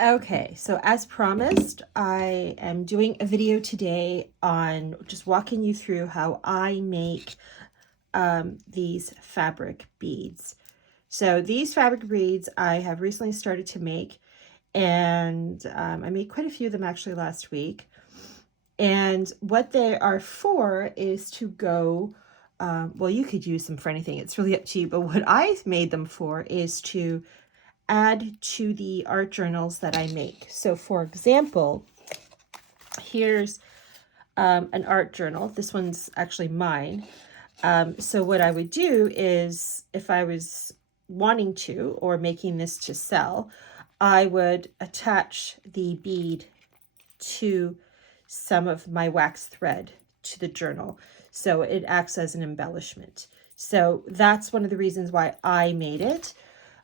Okay, so as promised, I am doing a video today on just walking you through how I make these fabric beads. So these fabric beads I have recently started to make, and I made quite a few of them actually last week. And what they are for is to go, well, you could use them for anything. It's really up to you. But what I made them for is to add to the art journals that I make. So for example, here's an art journal. This one's actually mine. So what I would do is, if I was wanting to or making this to sell, I would attach the bead to some of my wax thread to the journal. So it acts as an embellishment. So that's one of the reasons why I made it.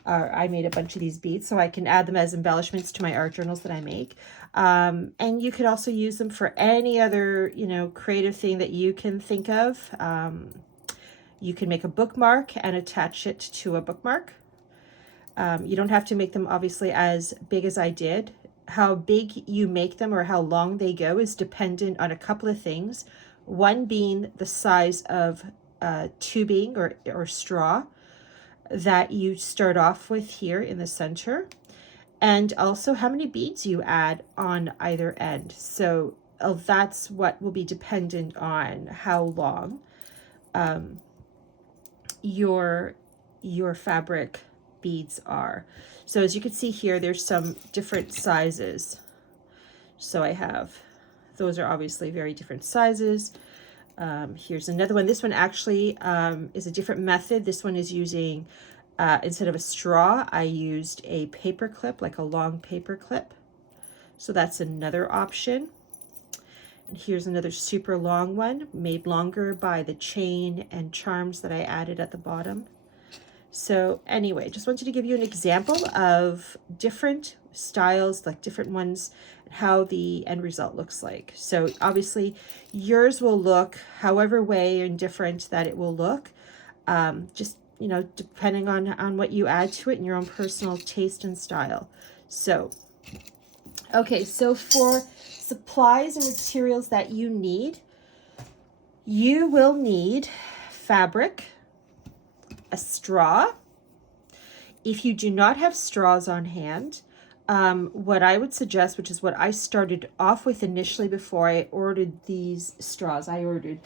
I made a bunch of these beads so I can add them as embellishments to my art journals that I make. And you could also use them for any other, creative thing that you can think of. You can make a bookmark and attach it to a bookmark. You don't have to make them obviously as big as I did. How big you make them or how long they go is dependent on a couple of things. One being the size of tubing or straw that you start off with here in the center, and also how many beads you add on either end. So that's what will be dependent on how long your fabric beads are. So as you can see here, there's some different sizes. So I have, those are obviously very different sizes. Here's another one. This one actually is a different method. This one is using, instead of a straw, I used a paper clip, like a long paper clip. So that's another option. And here's another super long one, made longer by the chain and charms that I added at the bottom. So anyway, just wanted to give you an example of different styles, like different ones, how the end result looks like. So obviously yours will look however way and different that it will look, just, depending on what you add to it and your own personal taste and style. So, okay, so for supplies and materials that you need, you will need fabric, a straw. If you do not have straws on hand, what I would suggest, which is what I started off with initially before I ordered these straws, I ordered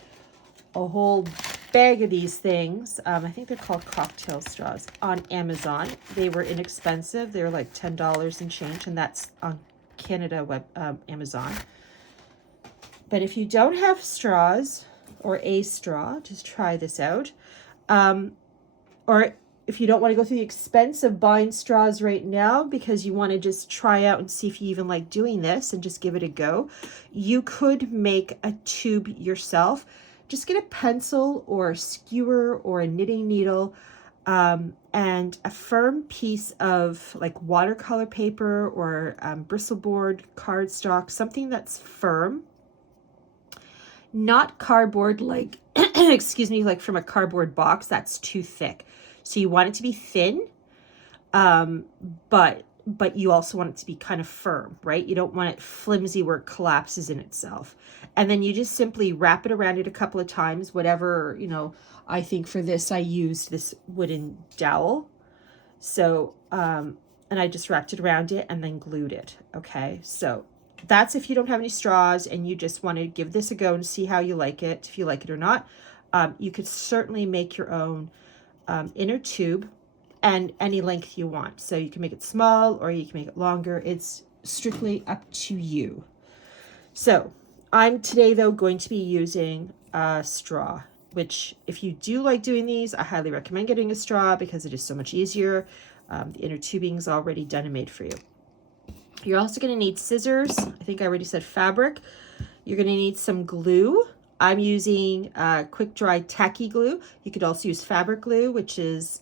a whole bag of these things. I think they're called cocktail straws on Amazon. They were inexpensive. They were like $10 and change, and that's on Canada Amazon. But if you don't have straws or a straw, just try this out. Or if you don't want to go through the expense of buying straws right now because you want to just try out and see if you even like doing this and just give it a go, you could make a tube yourself. Just get a pencil or a skewer or a knitting needle and a firm piece of like watercolor paper or bristleboard, cardstock, something that's firm. Not cardboard like, excuse me, like from a cardboard box. That's too thick. So you want it to be thin, but you also want it to be kind of firm, right? You don't want it flimsy where it collapses in itself. And then you just simply wrap it around it a couple of times, whatever, I think for this, I used this wooden dowel. So, and I just wrapped it around it and then glued it. Okay. So that's if you don't have any straws and you just want to give this a go and see how you like it, if you like it or not. You could certainly make your own inner tube and any length you want. So you can make it small or you can make it longer. It's strictly up to you. So I'm today though going to be using a straw, which if you do like doing these, I highly recommend getting a straw because it is so much easier. The inner tubing is already done and made for you. You're also going to need scissors. I think I already said fabric. You're going to need some glue. I'm using quick dry tacky glue. You could also use fabric glue, which is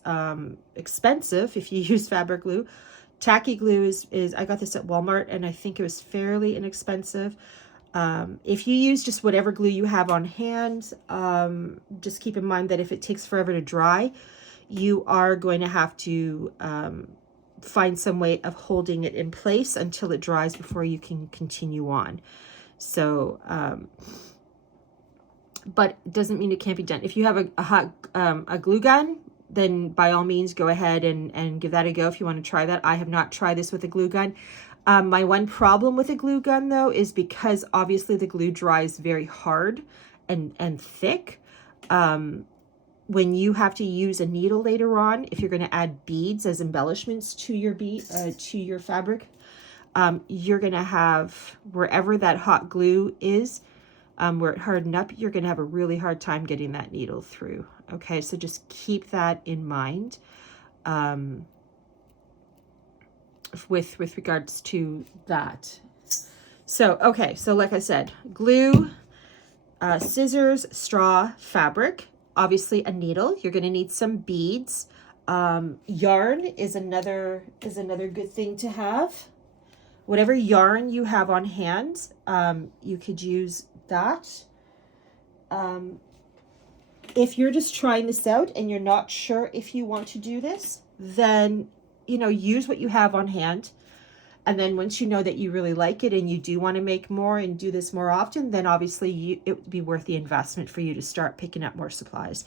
expensive if you use fabric glue. Tacky glue is I got this at Walmart and I think it was fairly inexpensive. If you use just whatever glue you have on hand, just keep in mind that if it takes forever to dry, you are going to have to find some way of holding it in place until it dries before you can continue on. So, but it doesn't mean it can't be done. If you have a glue gun, then by all means go ahead and give that a go if you want to try that. I have not tried this with a glue gun. My one problem with a glue gun though is because obviously the glue dries very hard and thick. When you have to use a needle later on, if you're going to add beads as embellishments to your to your fabric, you're going to have, wherever that hot glue is, where it hardened up, you're going to have a really hard time getting that needle through. Okay, so just keep that in mind with regards to that. So, okay, so like I said, glue, scissors, straw, fabric, obviously a needle. You're going to need some beads. Yarn is another good thing to have. Whatever yarn you have on hand, you could use that. If you're just trying this out and you're not sure if you want to do this, then, you know, use what you have on hand. And then once you know that you really like it and you do want to make more and do this more often, then obviously it would be worth the investment for you to start picking up more supplies.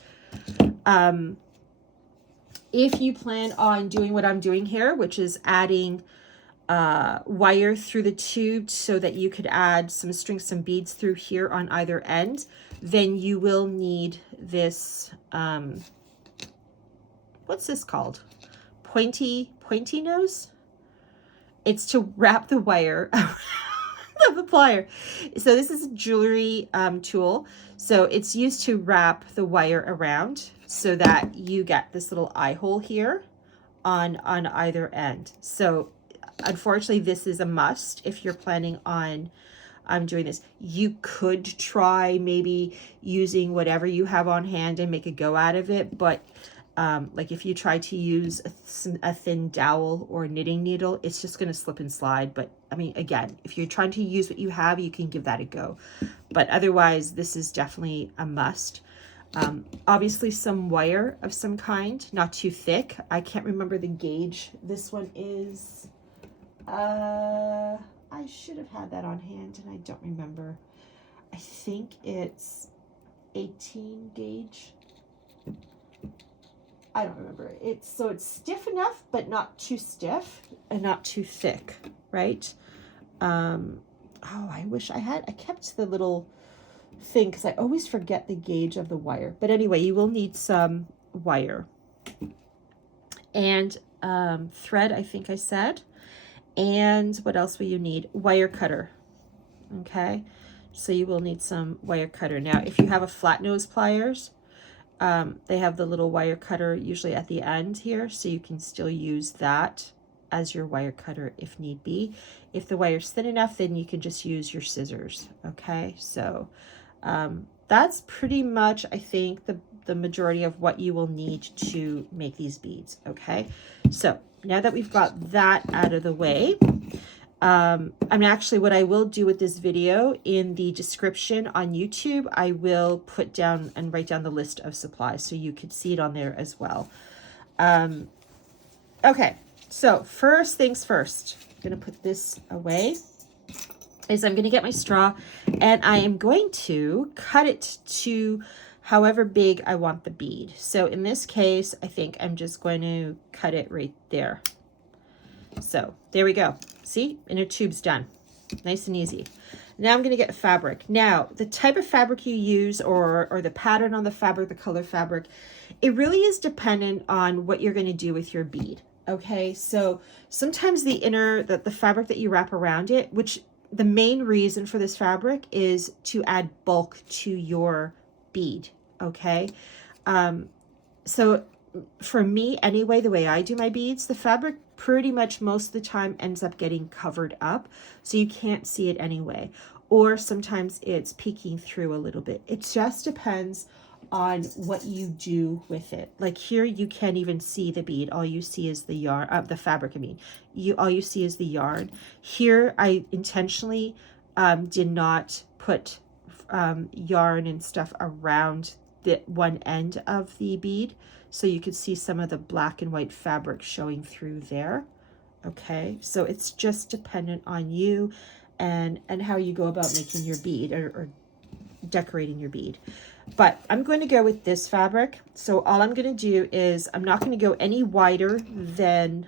If you plan on doing what I'm doing here, which is adding wire through the tube so that you could add some strings, some beads through here on either end, then you will need this, what's this called? Pointy nose? It's to wrap the wire of the plier. So this is a jewelry tool. So it's used to wrap the wire around so that you get this little eye hole here on either end. So unfortunately, this is a must if you're planning on doing this. You could try maybe using whatever you have on hand and make a go out of it, but like if you try to use a thin dowel or knitting needle, it's just going to slip and slide. But I mean, again, if you're trying to use what you have, you can give that a go. But otherwise, this is definitely a must. Obviously some wire of some kind, not too thick. I can't remember the gauge. This one is, I should have had that on hand and I don't remember. I think it's 18 gauge. I don't remember. So it's stiff enough, but not too stiff and not too thick, right? Oh, I wish I kept the little thing because I always forget the gauge of the wire. But anyway, you will need some wire and thread, I think I said. And what else will you need? Wire cutter. Okay, so you will need some wire cutter. Now, if you have a flat nose pliers, they have the little wire cutter usually at the end here, so you can still use that as your wire cutter if need be. If the wire's thin enough, then you can just use your scissors. Okay, so that's pretty much, I think, the majority of what you will need to make these beads. Okay, so now that we've got that out of the way, actually, what I will do with this video, in the description on YouTube, I will put down and write down the list of supplies so you could see it on there as well. Okay, so first things first, I'm going to put this away, is I'm going to get my straw and I am going to cut it to however big I want the bead. So in this case, I think I'm just going to cut it right there. So there we go. See, inner tube's done. Nice and easy. Now I'm going to get fabric. Now, the type of fabric you use or the pattern on the fabric, the color fabric, it really is dependent on what you're going to do with your bead. Okay, so sometimes the fabric that you wrap around it, which the main reason for this fabric is to add bulk to your bead. Okay, so for me anyway, the way I do my beads, the fabric pretty much most of the time ends up getting covered up, so you can't see it anyway, or sometimes it's peeking through a little bit. It just depends on what you do with it. Like here, you can't even see the bead. All you see is the yarn, the fabric. I mean, all you see is the yarn. Here, I intentionally did not put yarn and stuff around the one end of the bead, so you could see some of the black and white fabric showing through there. Okay, so it's just dependent on you and how you go about making your bead, or decorating your bead. But I'm going to go with this fabric. So all I'm going to do is, I'm not going to go any wider than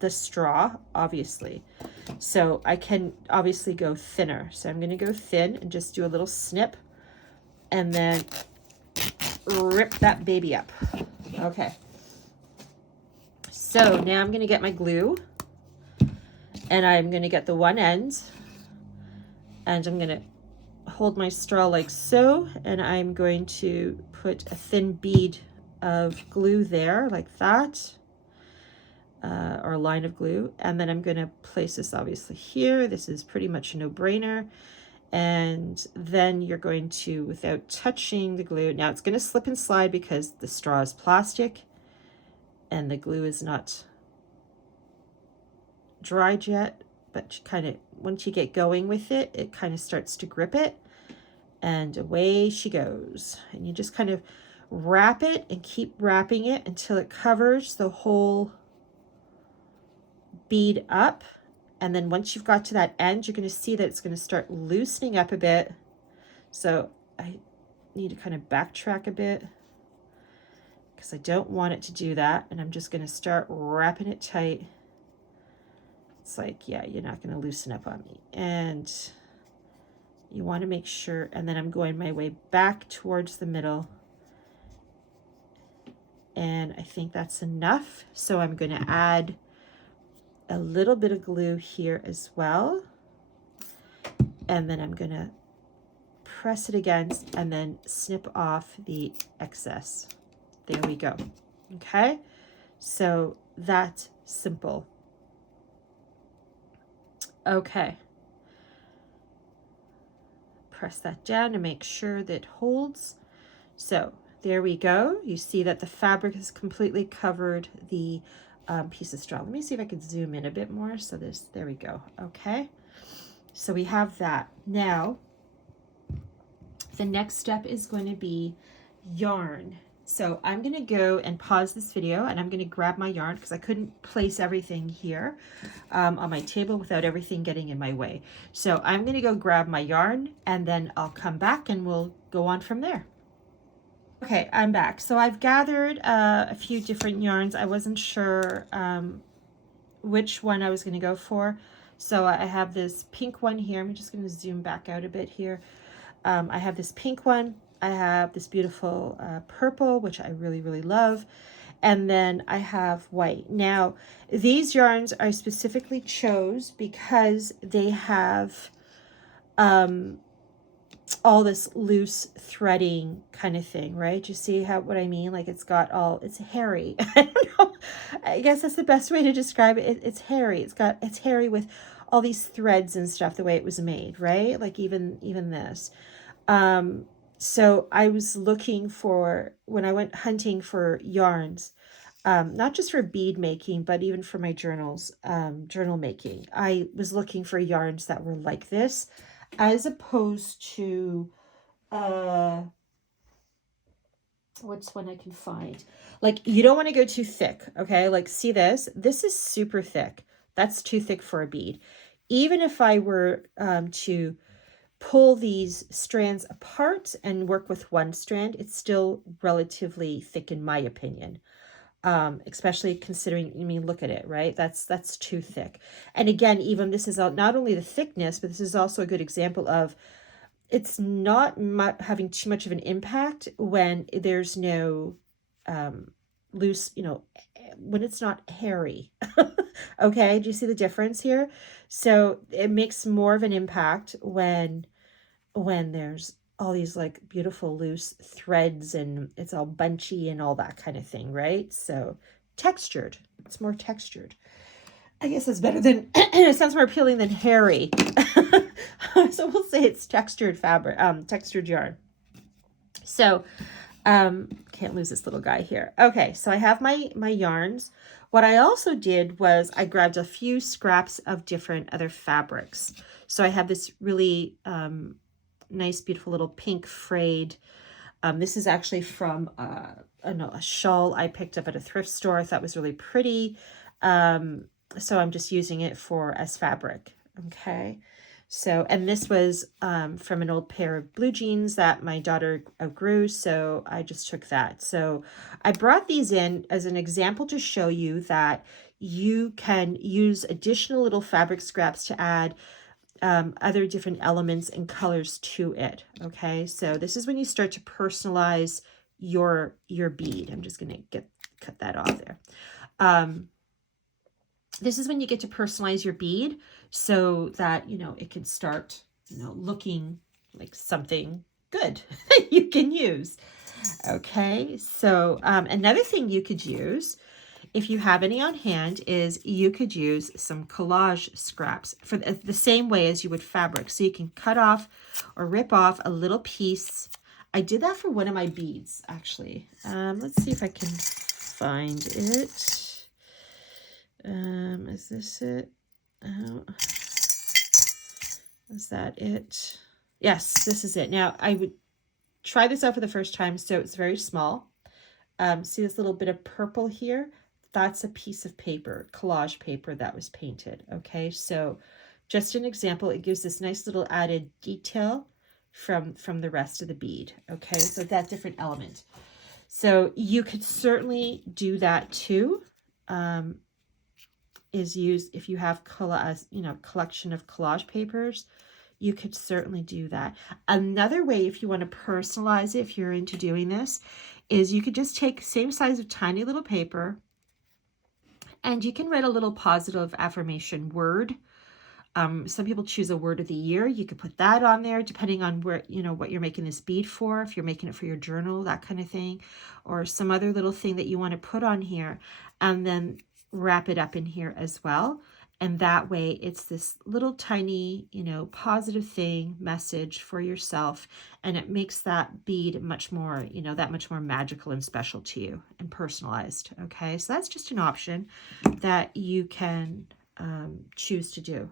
the straw, obviously. So I can obviously go thinner. So I'm going to go thin and just do a little snip and then rip that baby up. Okay. So now I'm going to get my glue, and I'm going to get the one end, and I'm going to hold my straw like so, and I'm going to put a thin bead of glue there like that, or a line of glue, and then I'm going to place this obviously here. This is pretty much a no-brainer. And then you're going to, without touching the glue, now it's going to slip and slide because the straw is plastic and the glue is not dried yet, but you kind of, once you get going with it, it kind of starts to grip it, and away she goes. And you just kind of wrap it and keep wrapping it until it covers the whole bead up. And then once you've got to that end, you're going to see that it's going to start loosening up a bit. So I need to kind of backtrack a bit because I don't want it to do that. And I'm just going to start wrapping it tight. It's like, yeah, you're not going to loosen up on me. And you want to make sure, and then I'm going my way back towards the middle. And I think that's enough. So I'm going to add a little bit of glue here as well. And then I'm going to press it against and then snip off the excess. There we go. Okay, so that's simple. Okay, press that down to make sure that it holds. So there we go. You see that the fabric has completely covered the piece of straw. Let me see if I can zoom in a bit more. So there we go. Okay, so we have that. Now the next step is going to be yarn. So I'm going to go and pause this video, and I'm going to grab my yarn because I couldn't place everything here on my table without everything getting in my way. So I'm going to go grab my yarn, and then I'll come back and we'll go on from there. Okay, I'm back. So I've gathered a few different yarns. I wasn't sure which one I was going to go for. So I have this pink one here. I'm just going to zoom back out a bit here. I have this pink one. I have this beautiful purple, which I really, really love. And then I have white. Now, these yarns I specifically chose because they have all this loose threading kind of thing, right? You see what I mean? Like it's got all, it's hairy. I don't know. I guess that's the best way to describe it. It's hairy. It's hairy with all these threads and stuff, the way it was made, right? Like even this. So I was looking for, when I went hunting for yarns, not just for bead making, but even for my journals, journal making, I was looking for yarns that were like this, as opposed to, what's one I can find? Like, you don't want to go too thick, okay? Like, see this? This is super thick. That's too thick for a bead. Even if I were to pull these strands apart and work with one strand, it's still relatively thick in my opinion. Especially considering, I mean, look at it, right? That's too thick. And again, even this is not only the thickness, but this is also a good example of it's not having too much of an impact when there's no loose, when it's not hairy. Okay, do you see the difference here? So it makes more of an impact when there's all these like beautiful loose threads and it's all bunchy and all that kind of thing, right? So textured, it's more textured. I guess it's better than, it sounds more appealing than hairy. So we'll say it's textured fabric, textured yarn. So can't lose this little guy here. Okay, so I have my yarns. What I also did was I grabbed a few scraps of different other fabrics. So I have this really nice, beautiful little pink frayed. This is actually from a shawl I picked up at a thrift store. I thought was really pretty. So I'm just using it as fabric. Okay. So, and this was from an old pair of blue jeans that my daughter outgrew. So I just took that. So I brought these in as an example to show you that you can use additional little fabric scraps to add other different elements and colors to it. Okay. So this is when you start to personalize your bead. I'm just going to cut that off there. This is when you get to personalize your bead so that, you know, it can start, you know, looking like something good that you can use. Okay, so another thing you could use, if you have any on hand, is you could use some collage scraps for the same way as you would fabric. So you can cut off or rip off a little piece. I did that for one of my beads, actually. Let's see if I can find it. Is this it? Oh, is that it? Yes, this is it. Now, I would try this out for the first time, so it's very small. See this little bit of purple here? That's a piece of paper, collage paper that was painted, okay? So just an example, it gives this nice little added detail from the rest of the bead, okay? So that different element. So you could certainly do that too. Is used if you have collection of collage papers, you could certainly do that. Another way, if you want to personalize it, if you're into doing this, is you could just take same size of tiny little paper and you can write a little positive affirmation word. Some people choose a word of the year. You could put that on there depending on where, you know, what you're making this bead for, if you're making it for your journal, that kind of thing, or some other little thing that you want to put on here, and then wrap it up in here as well. And that way it's this little tiny, you know, positive thing, message for yourself. And it makes that bead much more, you know, that much more magical and special to you and personalized. Okay. So that's just an option that you can choose to do.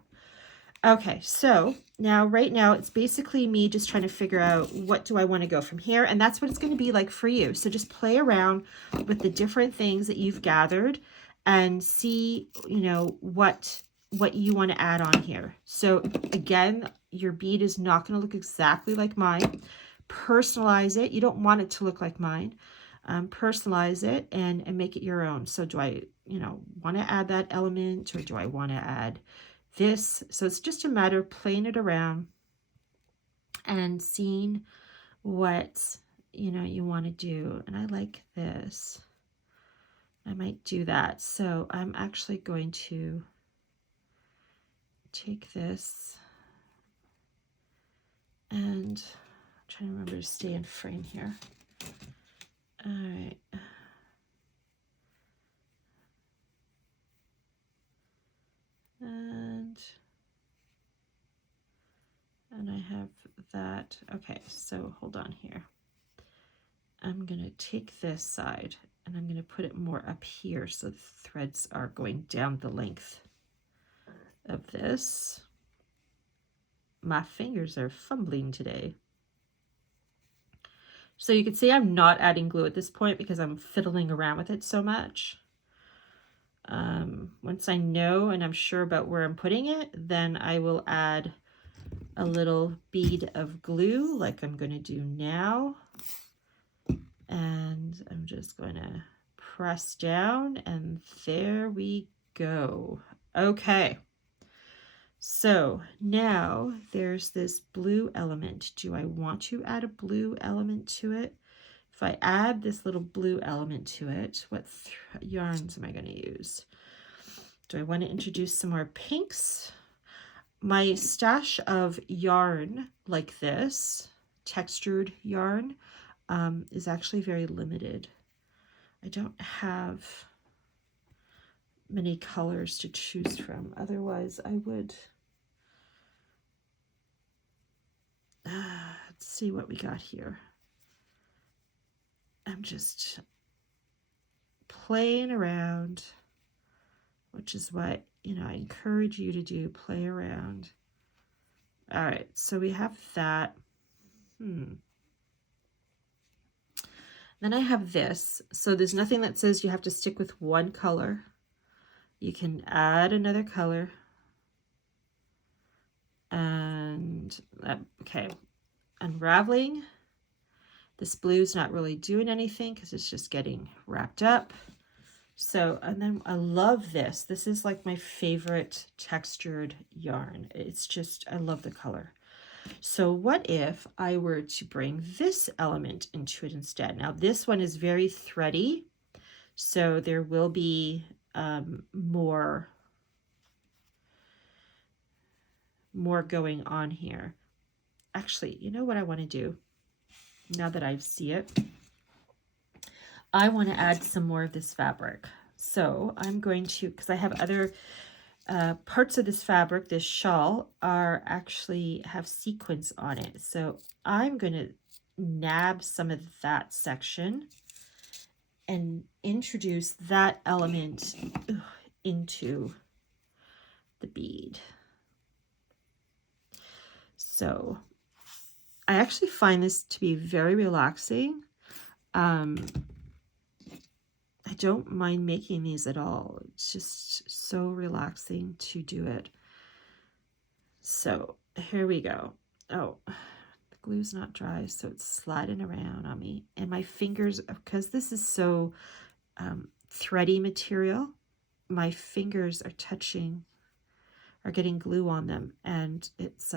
Okay, so now right now it's basically me just trying to figure out what do I want to go from here, and that's what it's going to be like for you. So just play around with the different things that you've gathered and see, you know, what you want to add on here. So again, your bead is not going to look exactly like mine. Personalize it. You don't want it to look like mine. Personalize it and make it your own. So do I, you know, want to add that element, or do I want to add this? So it's just a matter of playing it around and seeing what, you know, you want to do. And I like this. I might do that. So I'm actually going to take this and I'm trying to remember to stay in frame here. All right. And I have that. Okay, so hold on here. I'm going to take this side and I'm going to put it more up here so the threads are going down the length of this. My fingers are fumbling today. So you can see I'm not adding glue at this point because I'm fiddling around with it so much. Once I know and I'm sure about where I'm putting it, then I will add a little bead of glue like I'm going to do now. And I'm just going to press down and there we go. Okay. So now there's this blue element. Do I want to add a blue element to it? If I add this little blue element to it, what yarns am I going to use? Do I want to introduce some more pinks? My stash of yarn like this, textured yarn, is actually very limited. I don't have many colors to choose from. Otherwise, I would. Let's see what we got here. I'm just playing around, which is what, you know, I encourage you to do, play around. All right, so we have that. Then I have this. So there's nothing that says you have to stick with one color. You can add another color. And, okay, unraveling. This blue's not really doing anything because it's just getting wrapped up. So, and then I love this. This is like my favorite textured yarn. It's just, I love the color. So what if I were to bring this element into it instead? Now this one is very thready, so there will be more going on here. Actually, you know what I want to do now that I see it? I want to add some more of this fabric. So I'm going to, because I have other parts of this fabric, this shawl, are actually have sequins on it. So I'm going to nab some of that section and introduce that element into the bead. So I actually find this to be very relaxing. I don't mind making these at all. It's just so relaxing to do it. So here we go. Oh, the glue's not dry, so it's sliding around on me. And my fingers, because this is so thready material, my fingers are getting glue on them, and it's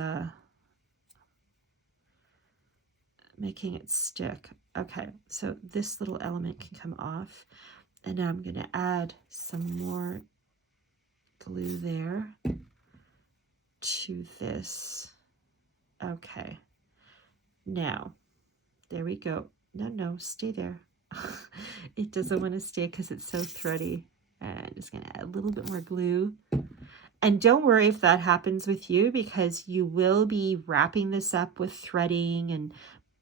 making it stick. Okay, so this little element can come off. And now I'm going to add some more glue there to this. Okay. Now, there we go. No, stay there. It doesn't want to stay because it's so thready. And I'm just going to add a little bit more glue. And don't worry if that happens with you, because you will be wrapping this up with threading and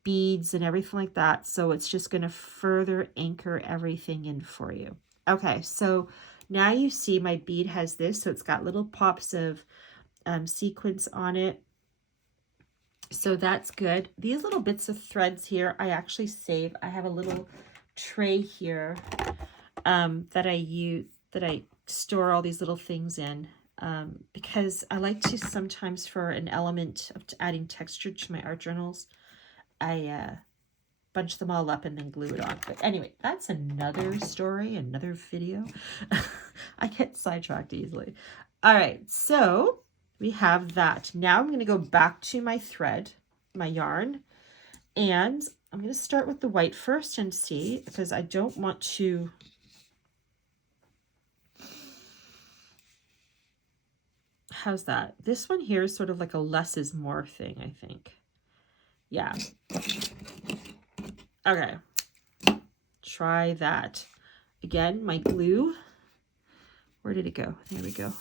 beads and everything like that. So it's just going to further anchor everything in for you. Okay, so now you see my bead has this. So it's got little pops of sequins on it. So that's good. These little bits of threads here, I actually save. I have a little tray here that I store all these little things in. Because I like to sometimes, for an element of adding texture to my art journals, I bunch them all up and then glue it on. But anyway, that's another story, another video. I get sidetracked easily. All right, so we have that. Now I'm going to go back to my thread, my yarn, and I'm going to start with the white first and see, because I don't want to... How's that? This one here is sort of like a less is more thing, I think. Yeah. Okay. Try that. Again, my glue. Where did it go? There we go.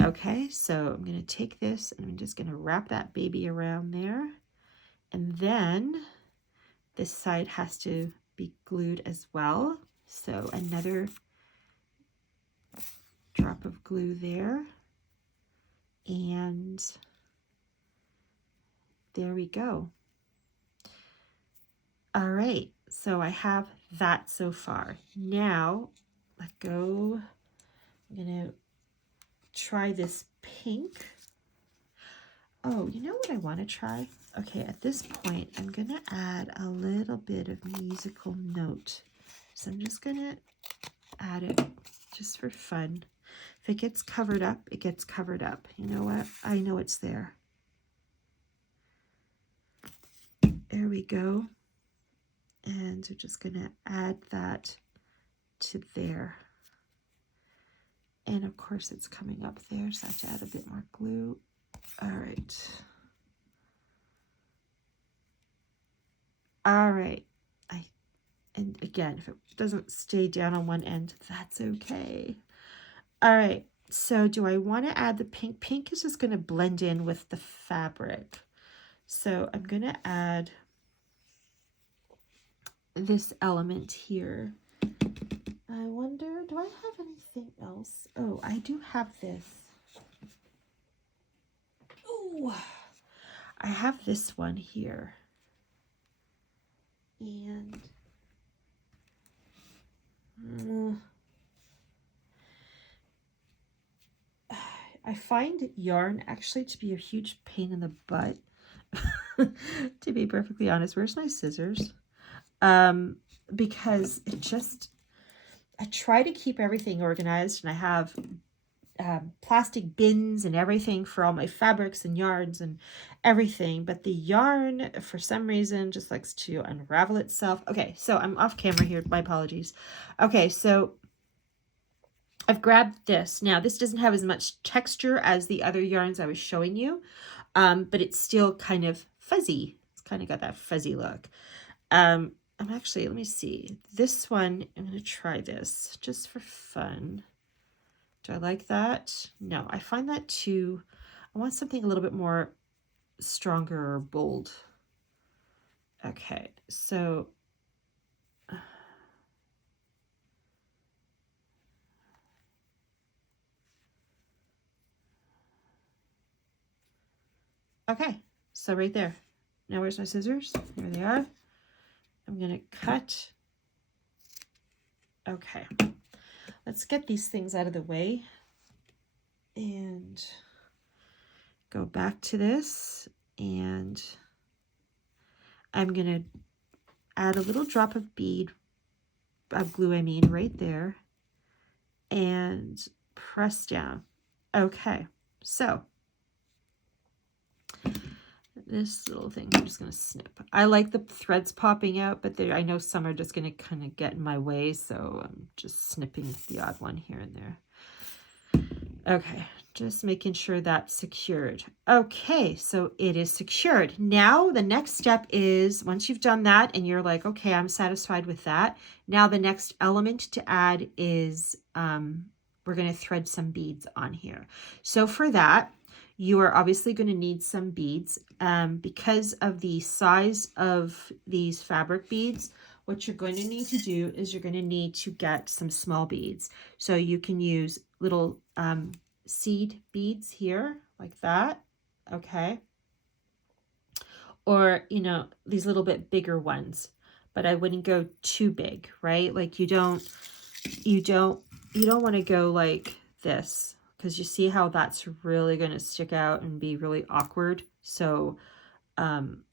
Okay, so I'm going to take this and I'm just going to wrap that baby around there. And then this side has to be glued as well. So another drop of glue there. And there we go. All right, so I have that so far. Now, let go. I'm going to try this pink. Oh, you know what I want to try? Okay, at this point, I'm going to add a little bit of musical note. So I'm just going to add it just for fun. If it gets covered up, it gets covered up. You know what? I know it's there. There we go. And we're just going to add that to there. And of course, it's coming up there, so I have to add a bit more glue. All right. All right. And again, if it doesn't stay down on one end, that's okay. All right. So do I want to add the pink? Pink is just going to blend in with the fabric. So I'm going to add this element here. I wonder, do I have anything else? Oh, I do have this. Oh, I have this one here. And I find yarn actually to be a huge pain in the butt, to be perfectly honest. Where's my scissors? Because it just, I try to keep everything organized, and I have plastic bins and everything for all my fabrics and yarns and everything, but the yarn for some reason just likes to unravel itself. Okay, so I'm off camera here, my apologies. Okay, so I've grabbed this. Now this doesn't have as much texture as the other yarns I was showing you, but it's still kind of fuzzy. It's kind of got that fuzzy look. I'm actually, let me see, this one, I'm going to try this just for fun. Do I like that? No, I find that too, I want something a little bit more stronger or bold. Okay, so okay, so right there. Now where's my scissors? Here they are. I'm gonna cut. Okay, let's get these things out of the way and go back to this, and I'm gonna add a little drop of bead, of glue I mean, right there, and press down. Okay, so this little thing I'm just going to snip. I like the threads popping out, but I know some are just going to kind of get in my way, so I'm just snipping the odd one here and there. Okay, just making sure that's secured. Okay, so it is secured. Now the next step is, once you've done that and you're like, okay, I'm satisfied with that, now the next element to add is we're going to thread some beads on here. So for that, you are obviously going to need some beads. Because of the size of these fabric beads, what you're going to need to do is you're going to need to get some small beads. So you can use little seed beads here, like that, okay? Or, you know, these little bit bigger ones, but I wouldn't go too big, right? Like you don't want to go like this, because you see how that's really going to stick out and be really awkward. So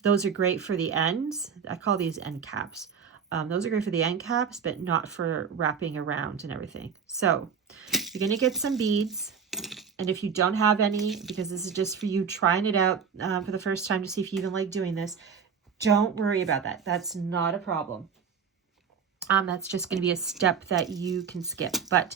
those are great for the ends. I call these end caps. Those are great for the end caps, but not for wrapping around and everything. So you're going to get some beads. And if you don't have any, because this is just for you trying it out for the first time to see if you even like doing this, don't worry about that. That's not a problem. That's just going to be a step that you can skip. But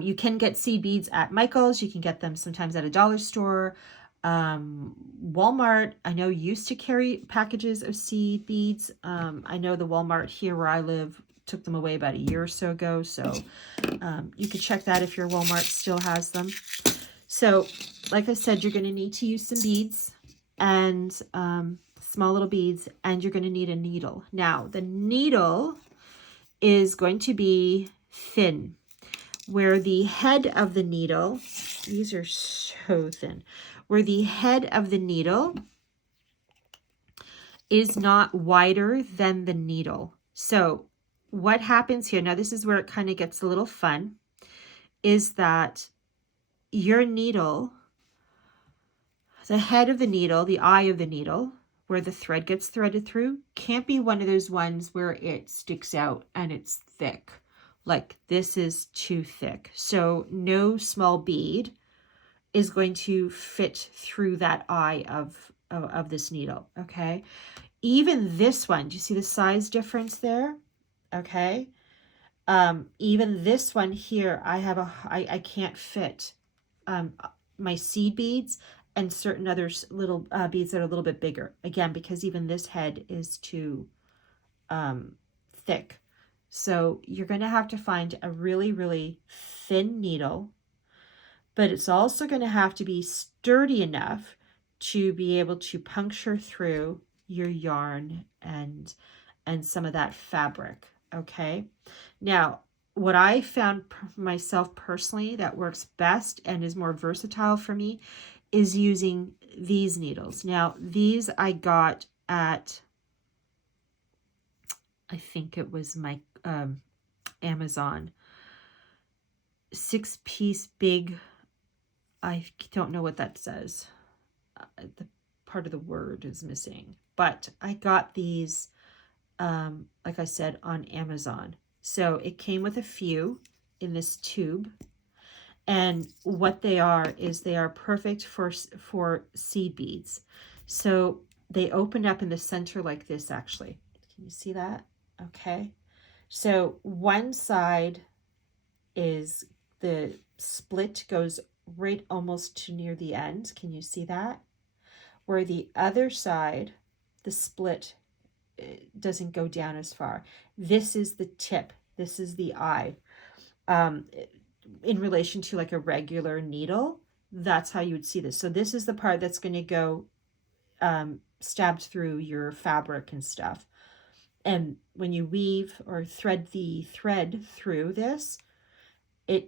you can get seed beads at Michael's. You can get them sometimes at a dollar store. Walmart, I know, used to carry packages of seed beads. I know the Walmart here where I live took them away about a year or so ago. So you could check that if your Walmart still has them. So like I said, you're going to need to use some beads and small little beads, and you're going to need a needle. Now, the needle is going to be thin, where the head of the needle, these are so thin, where the head of the needle is not wider than the needle. So what happens here, now this is where it kind of gets a little fun, is that your needle, the head of the needle, the eye of the needle, where the thread gets threaded through, can't be one of those ones where it sticks out and it's thick. Like this is too thick. So no small bead is going to fit through that eye of this needle, okay? Even this one, do you see the size difference there? Okay. Even this one here, I can't fit my seed beads and certain other little beads that are a little bit bigger. Again, because even this head is too thick. So you're going to have to find a really, really thin needle, but it's also going to have to be sturdy enough to be able to puncture through your yarn and some of that fabric, okay? Now, what I found myself personally that works best and is more versatile for me is using these needles. Now, these I got at, I think it was my Amazon 6-piece big I don't know what that says. The part of the word is missing, but I got these, like I said, on Amazon. So it came with a few in this tube. And what they are is they are perfect for seed beads. So they open up in the center like this, actually. Can you see that? Okay. So one side is the split goes right almost to near the end. Can you see that? Where the other side, the split doesn't go down as far. This is the tip. This is the eye. In relation to like a regular needle, that's how you would see this. So this is the part that's going to go stabbed through your fabric and stuff. And when you weave or thread the thread through this,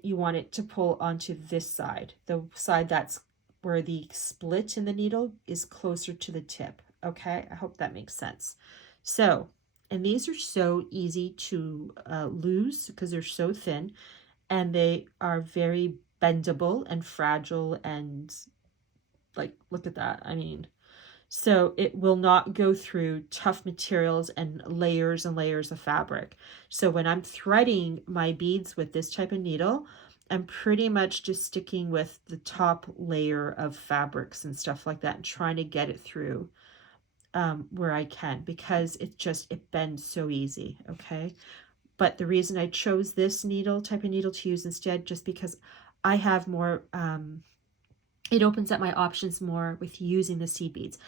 you want it to pull onto this side, the side that's where the split in the needle is closer to the tip. Okay, I hope that makes sense. So, and these are so easy to lose because they're so thin, and they are very bendable and fragile, and like, look at that. I mean, so it will not go through tough materials and layers of fabric. So when I'm threading my beads with this type of needle, I'm pretty much just sticking with the top layer of fabrics and stuff like that and trying to get it through where I can, because it bends so easy. Okay. But the reason I chose this type of needle to use instead, just because I have more, it opens up my options more with using the seed beads.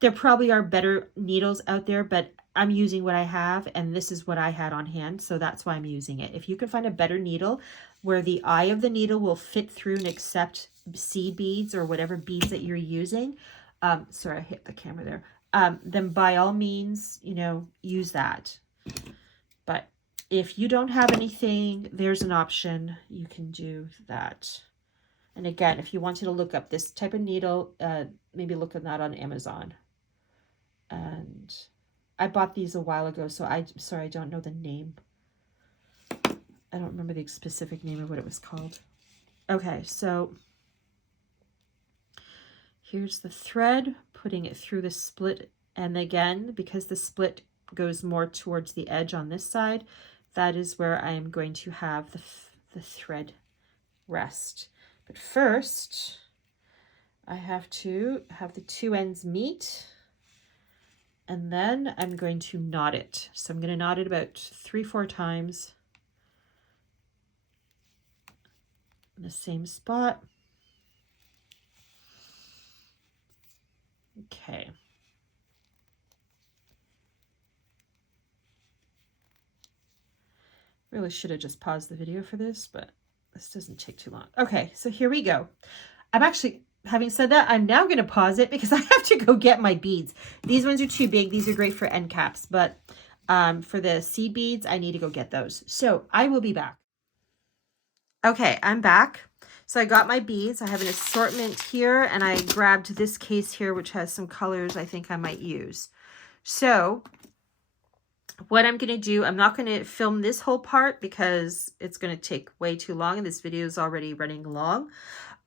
There probably are better needles out there, but I'm using what I have, and this is what I had on hand, so that's why I'm using it. If you can find a better needle where the eye of the needle will fit through and accept seed beads or whatever beads that you're using, sorry, I hit the camera there, then by all means, use that. But if you don't have anything, there's an option. You can do that. And again, if you wanted to look up this type of needle, maybe look at that on Amazon. And I bought these a while ago, so I'm sorry, I don't know the name. I don't remember the specific name of what it was called. Okay, so here's the thread, putting it through the split. And again, because the split goes more towards the edge on this side, that is where I am going to have the thread rest. But first, I have to have the two ends meet, and then I'm going to knot it. So I'm going to knot it about 3-4 times in the same spot. Okay. Really should have just paused the video for this, but this doesn't take too long. Okay, so here we go. I'm actually, having said that, I'm now going to pause it because I have to go get my beads. These ones are too big. These are great for end caps, but for the seed beads, I need to go get those. So I will be back. Okay, I'm back. So I got my beads. I have an assortment here, and I grabbed this case here, which has some colors I think I might use. So what I'm going to do, I'm not going to film this whole part because it's going to take way too long, and this video is already running long.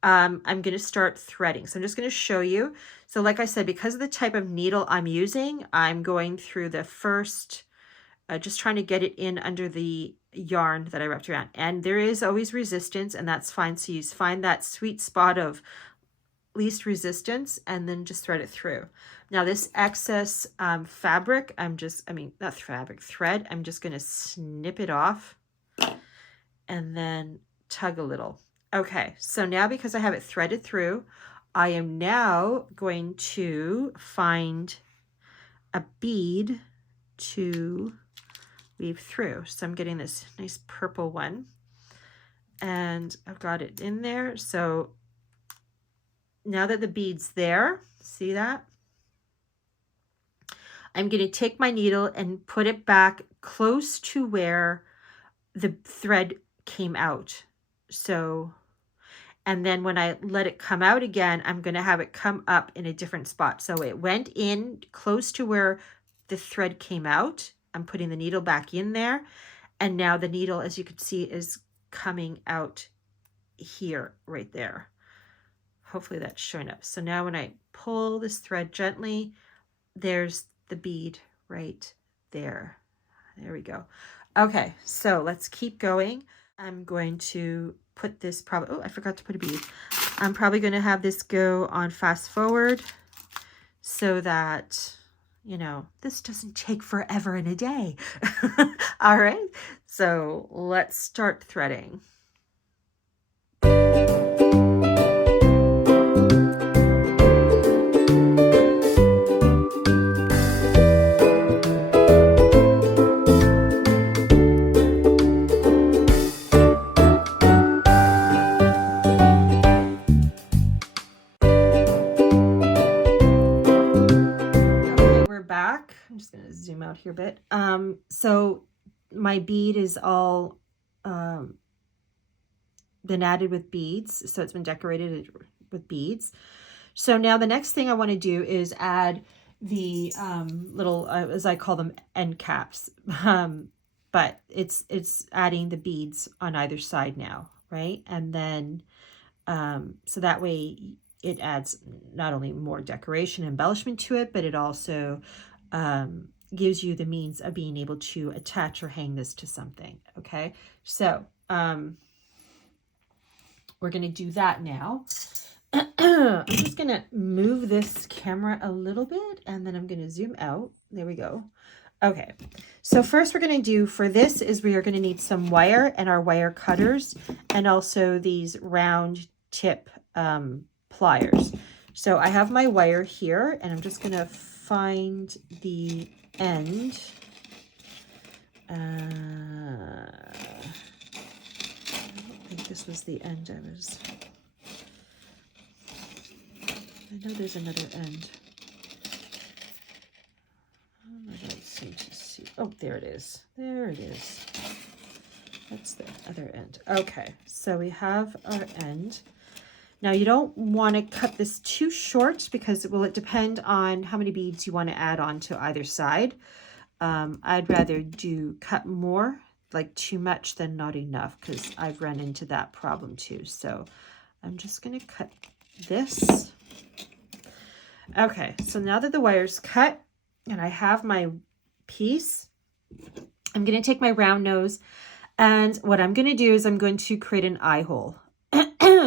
I'm going to start threading. So I'm just going to show you. So like I said, because of the type of needle I'm using, I'm going through the first, just trying to get it in under the yarn that I wrapped around. And there is always resistance, and that's fine. So you find that sweet spot of least resistance and then just thread it through. Now this excess fabric, thread, I'm just going to snip it off and then tug a little. Okay, so now because I have it threaded through, I am now going to find a bead to weave through. So I'm getting this nice purple one, and I've got it in there. So now that the bead's there, see that? I'm going to take my needle and put it back close to where the thread came out. So, and then when I let it come out again, I'm going to have it come up in a different spot. So it went in close to where the thread came out. I'm putting the needle back in there. And now the needle, as you can see, is coming out here, right there. hopefully that's showing up. So now when I pull this thread gently, there's the bead right there. There we go. Okay, so let's keep going. I'm going to put this probably, oh, I forgot to put a bead. I'm probably going to have this go on fast forward so that, you know, this doesn't take forever in a day. All right, so let's start threading. Back. I'm just going to zoom out here a bit. So my bead is all been added with beads. So it's been decorated with beads. So now the next thing I want to do is add the little, as I call them, end caps. But it's adding the beads on either side now, right? And then so that way it adds not only more decoration embellishment to it, but it also gives you the means of being able to attach or hang this to something. Okay, so we're going to do that now. I'm just going to move this camera a little bit and then I'm going to zoom out. There we go. Okay, so first we're going to do for this is we are going to need some wire and our wire cutters and also these round tip pliers. So I have my wire here and I'm just going to find the end. I don't think this was the end I was... I know there's another end. I don't seem to see. Oh, there it is. There it is. That's the other end. Okay, so we have our end. Now you don't want to cut this too short because it depend on how many beads you want to add on to either side. I'd rather cut more, like too much than not enough, because I've run into that problem too. So I'm just going to cut this. Okay, so now that the wire's cut and I have my piece, I'm going to take my round nose and what I'm going to do is I'm going to create an eye hole.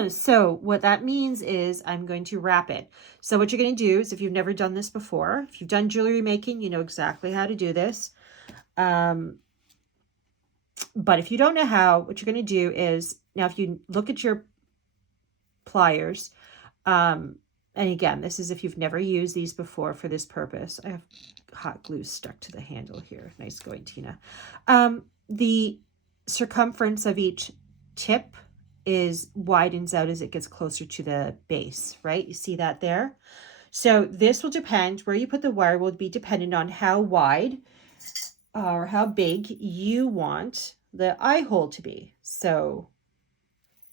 So what that means is I'm going to wrap it. So what you're going to do is, if you've never done this before, if you've done jewelry making, you know exactly how to do this. But if you don't know how, what you're going to do is, now if you look at your pliers, and again, this is if you've never used these before for this purpose. I have hot glue stuck to the handle here. Nice going, Tina. The circumference of each tip widens out as it gets closer to the base, right? You see that there? So this will depend, where you put the wire will be dependent on how wide or how big you want the eye hole to be. So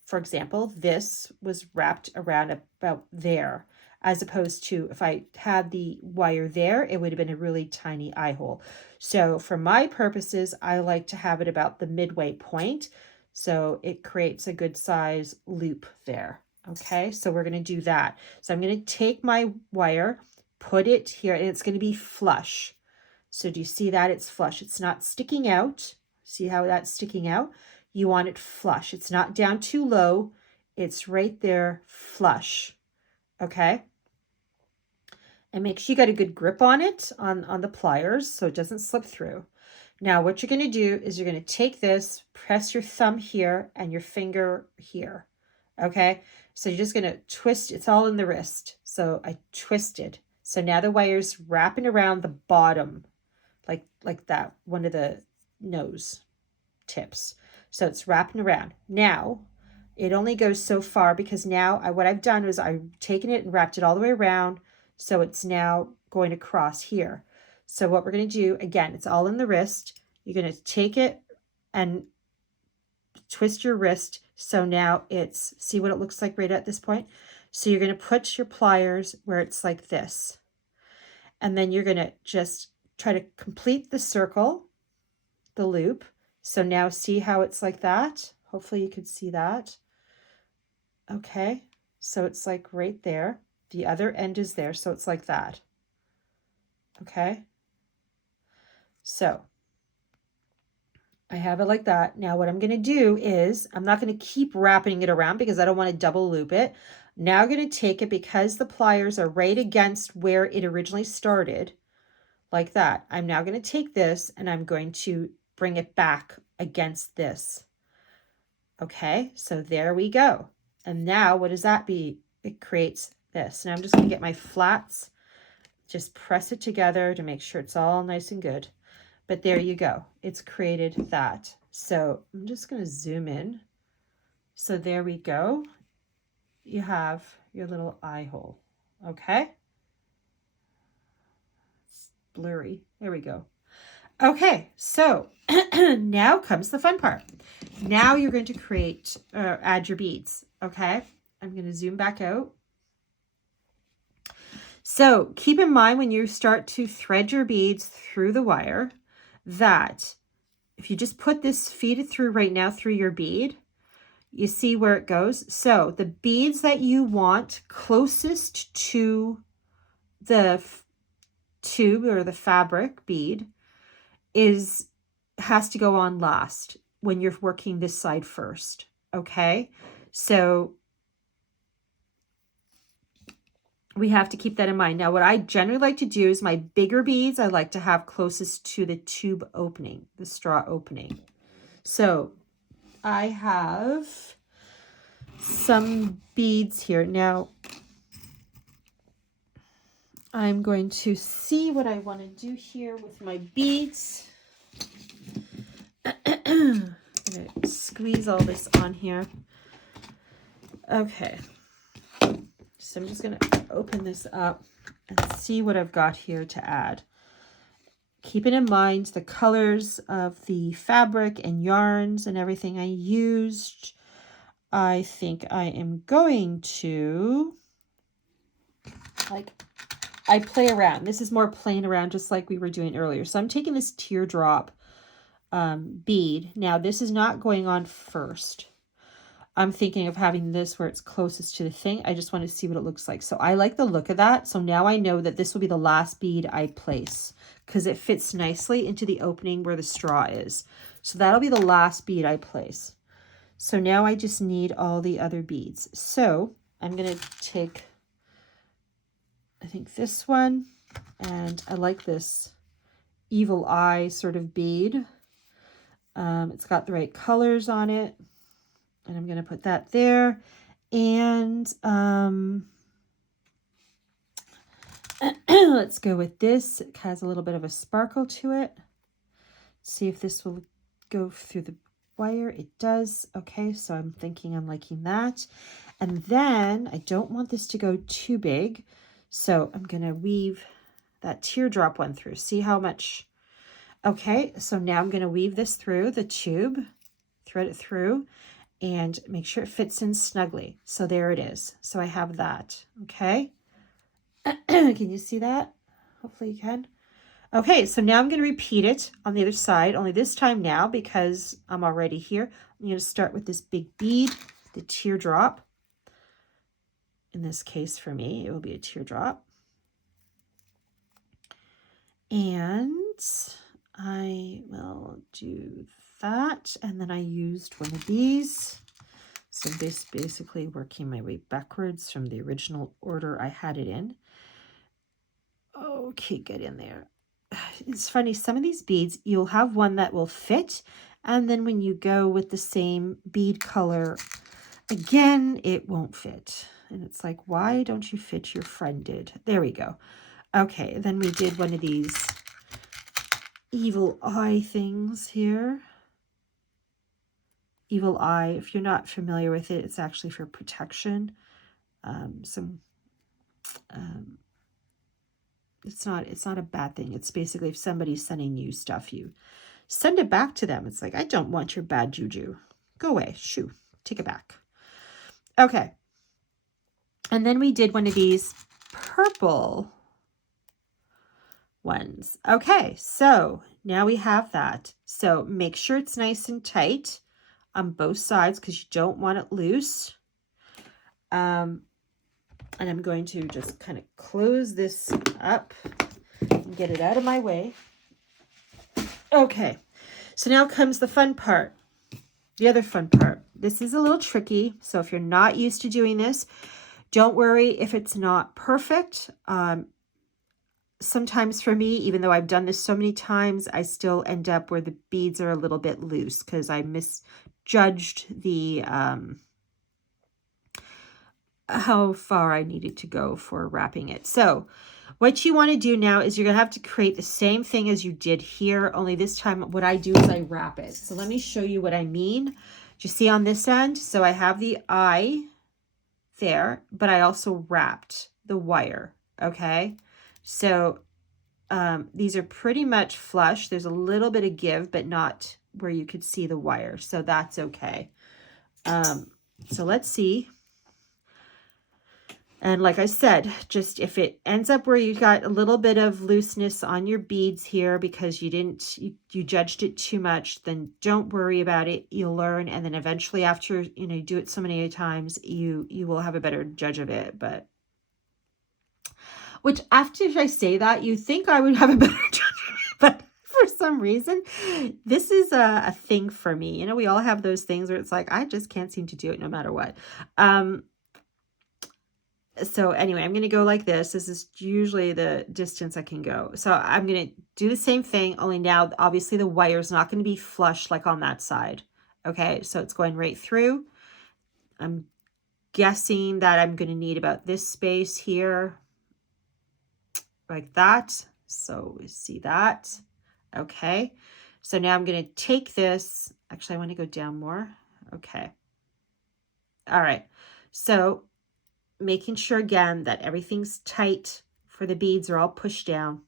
for example, this was wrapped around about there, as opposed to if I had the wire there, it would have been a really tiny eye hole. So for my purposes, I like to have it about the midway point. So it creates a good size loop there. Okay, so we're going to do that. So I'm going to take my wire, put it here, and it's going to be flush. So do you see that? It's flush. It's not sticking out. See how that's sticking out? You want it flush. It's not down too low. It's right there, flush. Okay? And make sure you got a good grip on it, on the pliers, so it doesn't slip through. Now, what you're going to do is you're going to take this, press your thumb here and your finger here. Okay? So you're just going to twist. It's all in the wrist. So I twisted. So now the wire's wrapping around the bottom, like that, one of the nose tips. So it's wrapping around. Now, it only goes so far because now what I've done is I've taken it and wrapped it all the way around. So it's now going across here. So what we're going to do, again, it's all in the wrist. You're going to take it and twist your wrist. So now see what it looks like right at this point? So you're going to put your pliers where it's like this. And then you're going to just try to complete the circle, the loop. So now see how it's like that? Hopefully you could see that. Okay, So it's like right there. The other end is there. So it's like that. Okay. So I have it like that. Now what I'm going to do is I'm not going to keep wrapping it around because I don't want to double loop it. Now I'm going to take it because the pliers are right against where it originally started, like that. I'm now going to take this and I'm going to bring it back against this. Okay, so there we go. And now what does that be? It creates this. Now I'm just going to get my flats, just press it together to make sure it's all nice and good. But there you go. It's created that. So I'm just going to zoom in. So there we go. You have your little eye hole. Okay. It's blurry. There we go. Okay. So now comes the fun part. Now you're going to create, add your beads. Okay. I'm going to zoom back out. So keep in mind when you start to thread your beads through the wire that if you just put this, feed it through right now through your bead, you see where it goes. So the beads that you want closest to the tube or the fabric bead has to go on last when you're working this side first. Okay. So we have to keep that in mind. Now, what I generally like to do is my bigger beads, I like to have closest to the tube opening, the straw opening. So I have some beads here. Now, I'm going to see what I want to do here with my beads. I'm going to squeeze all this on here. Okay. So I'm just going to open this up and see what I've got here to add. Keeping in mind the colors of the fabric and yarns and everything I used, I think I am going to, I play around. This is more playing around just like we were doing earlier. So I'm taking this teardrop bead. Now this is not going on first. I'm thinking of having this where it's closest to the thing. I just want to see what it looks like. So I like the look of that. So now I know that this will be the last bead I place because it fits nicely into the opening where the straw is. So that'll be the last bead I place. So now I just need all the other beads. So I'm going to take, I think this one, and I like this evil eye sort of bead. It's got the right colors on it. And I'm going to put that there. And let's go with this. It has a little bit of a sparkle to it. See if this will go through the wire. It does. Okay, so I'm thinking I'm liking that. And then I don't want this to go too big. So I'm going to weave that teardrop one through. See how much. Okay, so now I'm going to weave this through the tube, thread it through, and make sure it fits in snugly. So there it is. So I have that. Okay. Can you see that? Hopefully you can. Okay, so now I'm going to repeat it on the other side, only this time now because I'm already here. I'm going to start with this big bead, the teardrop. In this case for me, it will be a teardrop. And I will do that. And then I used one of these. So this basically working my way backwards from the original order I had it in. Okay, get in there. It's funny, some of these beads, you'll have one that will fit. And then when you go with the same bead color, again, it won't fit. And it's like, why don't you fit your friend did? There we go. Okay, then we did one of these evil eye things here. Evil eye, if you're not familiar with it, it's actually for protection. It's not a bad thing. It's basically if somebody's sending you stuff, you send it back to them. It's like, I don't want your bad juju. Go away. Shoo. Take it back. Okay. And then we did one of these purple ones. Okay, so now we have that. So make sure it's nice and tight on both sides because you don't want it loose. And I'm going to just kind of close this up and get it out of my way. Okay, so now comes the fun part. The other fun part. This is a little tricky, so if you're not used to doing this, don't worry if it's not perfect. Sometimes for me, even though I've done this so many times, I still end up where the beads are a little bit loose because I misjudged the how far I needed to go for wrapping it. So what you want to do now is you're going to have to create the same thing as you did here, only this time what I do is I wrap it. So let me show you what I mean. Do you see on this end? So I have the eye there, but I also wrapped the wire, okay? So these are pretty much flush. There's a little bit of give, but not where you could see the wire, so that's okay. So let's see. And like I said, just if it ends up where you got a little bit of looseness on your beads here because you judged it too much, then don't worry about it. You'll learn, and then eventually after you do it so many times, you will have a better judge of it. But which after I say that, you think I would have a better judge of it, but for some reason, this is a thing for me. We all have those things where it's like I just can't seem to do it no matter what. So anyway, I'm going to go like this. This is usually the distance I can go. So I'm going to do the same thing, only now, obviously, the wire is not going to be flush like on that side. Okay, so it's going right through. I'm guessing that I'm going to need about this space here, like that. So we see that. Okay, so now I'm going to take this. Actually, I want to go down more. Okay. All right. So making sure again that everything's tight for the beads are all pushed down.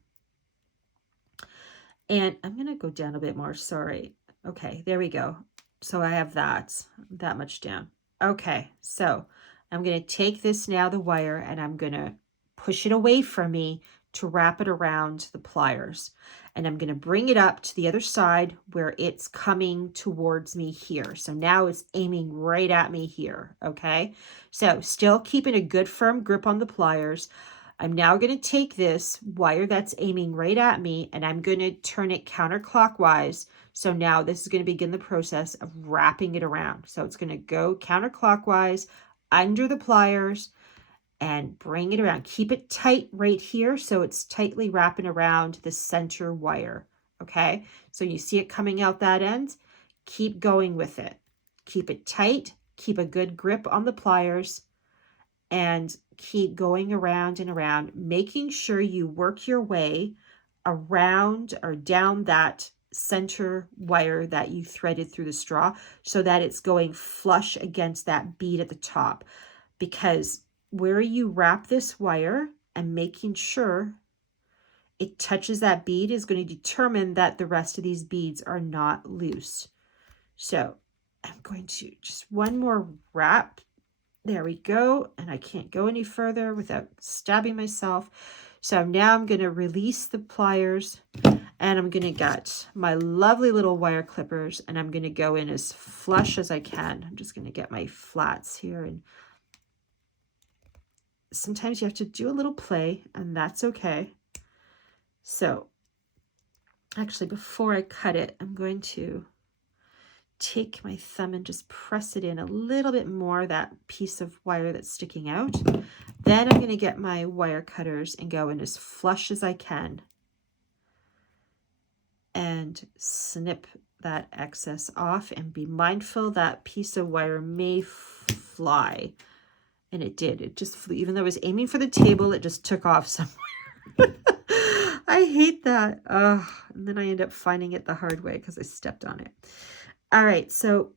And I'm going to go down a bit more. Sorry. Okay, there we go. So I have that much down. Okay, so I'm going to take this now, the wire, and I'm going to push it away from me to wrap it around the pliers. And I'm going to bring it up to the other side where it's coming towards me here. So now it's aiming right at me here, okay? So still keeping a good firm grip on the pliers. I'm now going to take this wire that's aiming right at me and I'm going to turn it counterclockwise. So now this is going to begin the process of wrapping it around. So it's going to go counterclockwise under the pliers and bring it around. Keep it tight right here so it's tightly wrapping around the center wire. Okay, so you see it coming out that end. Keep going with it. Keep it tight. Keep a good grip on the pliers and keep going around and around, making sure you work your way around or down that center wire that you threaded through the straw so that it's going flush against that bead at the top. Because where you wrap this wire and making sure it touches that bead is going to determine that the rest of these beads are not loose. So I'm going to just one more wrap. There we go. And I can't go any further without stabbing myself. So now I'm going to release the pliers and I'm going to get my lovely little wire clippers and I'm going to go in as flush as I can. I'm just going to get my flats here, and sometimes you have to do a little play and that's okay. So actually, before I cut it, I'm going to take my thumb and just press it in a little bit more, that piece of wire that's sticking out. Then I'm going to get my wire cutters and go in as flush as I can and snip that excess off, and be mindful that piece of wire may fly. And it did. It just flew. Even though I was aiming for the table, it just took off somewhere. I hate that. Oh, and then I end up finding it the hard way because I stepped on it. All right, so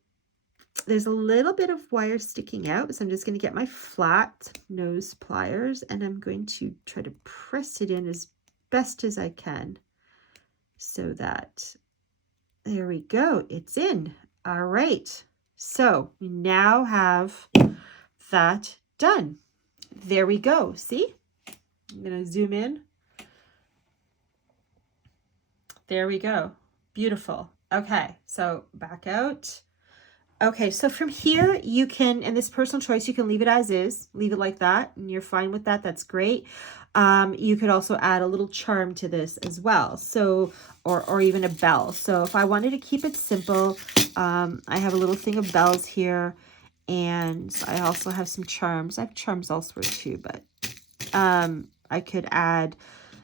there's a little bit of wire sticking out, so I'm just going to get my flat nose pliers and I'm going to try to press it in as best as I can so that, there we go, it's in. All right, so we now have that done. There we go. See? I'm going to zoom in. There we go. Beautiful. Okay, so back out. Okay, so from here you can, and this personal choice, you can leave it as is, leave it like that, and you're fine with that. That's great. You could also add a little charm to this as well. So, or even a bell. So if I wanted to keep it simple, I have a little thing of bells here, and I also have some charms. I have charms elsewhere too, but I could add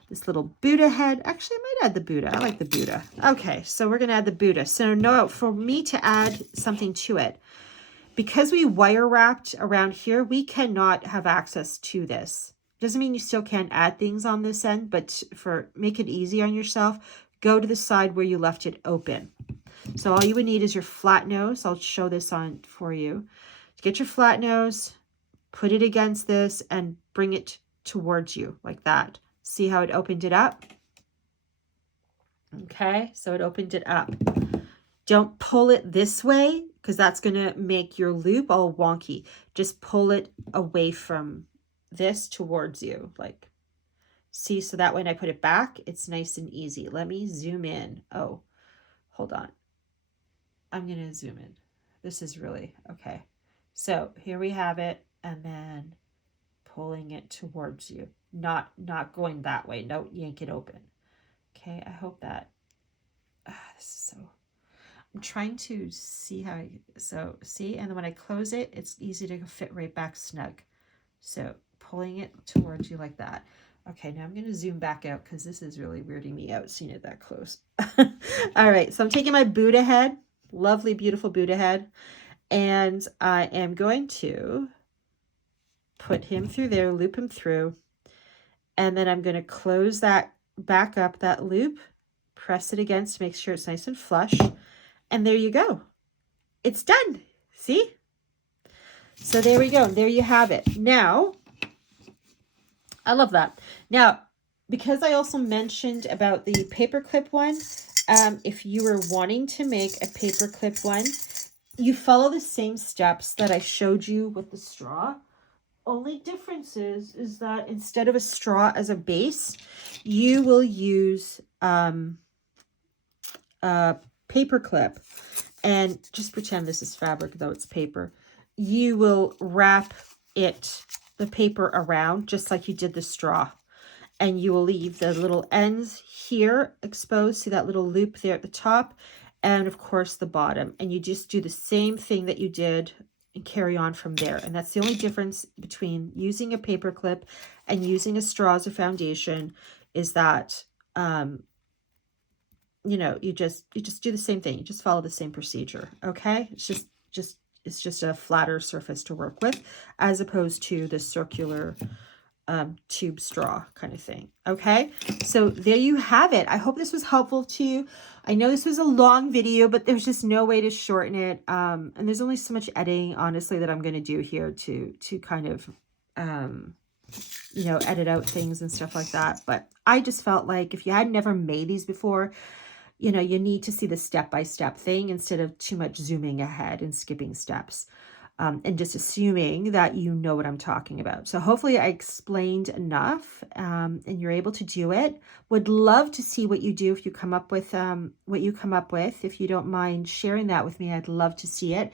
this little Buddha head. Actually, I might add the Buddha. I like the Buddha. Okay, so we're going to add the Buddha. So no, for me to add something to it, because we wire wrapped around here, we cannot have access to this. Doesn't mean you still can't add things on this end, but for make it easy on yourself, go to the side where you left it open. So all you would need is your flat nose. I'll show this on for you. Get your flat nose, put it against this, and bring it towards you like that. See how it opened it up? Okay, so it opened it up. Don't pull it this way because that's going to make your loop all wonky. Just pull it away from this towards you. Like, see, so that when I put it back, it's nice and easy. Let me zoom in. Oh, hold on. I'm going to zoom in. This is really, okay. So here we have it, and then pulling it towards you. Not going that way. No, yank it open. Okay, I hope that, this is so, I'm trying to see how, so see, and then when I close it, it's easy to fit right back snug. So pulling it towards you like that. Okay, now I'm going to zoom back out because this is really weirding me out seeing it that close. All right, so I'm taking my Buddha head, lovely, beautiful Buddha head, and I am going to put him through there, loop him through, and then I'm going to close that back up, that loop, press it against to make sure it's nice and flush, and there you go. It's done. See? So there we go. There you have it. Now, I love that. Now, because I also mentioned about the paperclip one, if you were wanting to make a paperclip one, you follow the same steps that I showed you with the straw. Only difference is that instead of a straw as a base, you will use a paperclip, and just pretend this is fabric, though it's paper. You will wrap the paper around just like you did the straw, and you will leave the little ends here exposed. See that little loop there at the top, and of course the bottom, and you just do the same thing that you did and carry on from there. And that's the only difference between using a paper clip and using a straw as a foundation, is that you know, you just do the same thing. You just follow the same procedure. Okay, it's just a flatter surface to work with, as opposed to the circular tube straw kind of thing. Okay, so there you have it. I hope this was helpful to you. I know this was a long video, but there's just no way to shorten it, and there's only so much editing, honestly, that I'm going to do here to kind of you know, edit out things and stuff like that. But I just felt like if you had never made these before, you know, you need to see the step-by-step thing instead of too much zooming ahead and skipping steps. And just assuming that you know what I'm talking about. So hopefully I explained enough, and you're able to do it. Would love to see what you do if you come up with what you come up with. If you don't mind sharing that with me, I'd love to see it.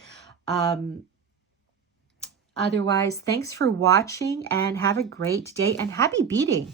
Otherwise, thanks for watching and have a great day and happy beading.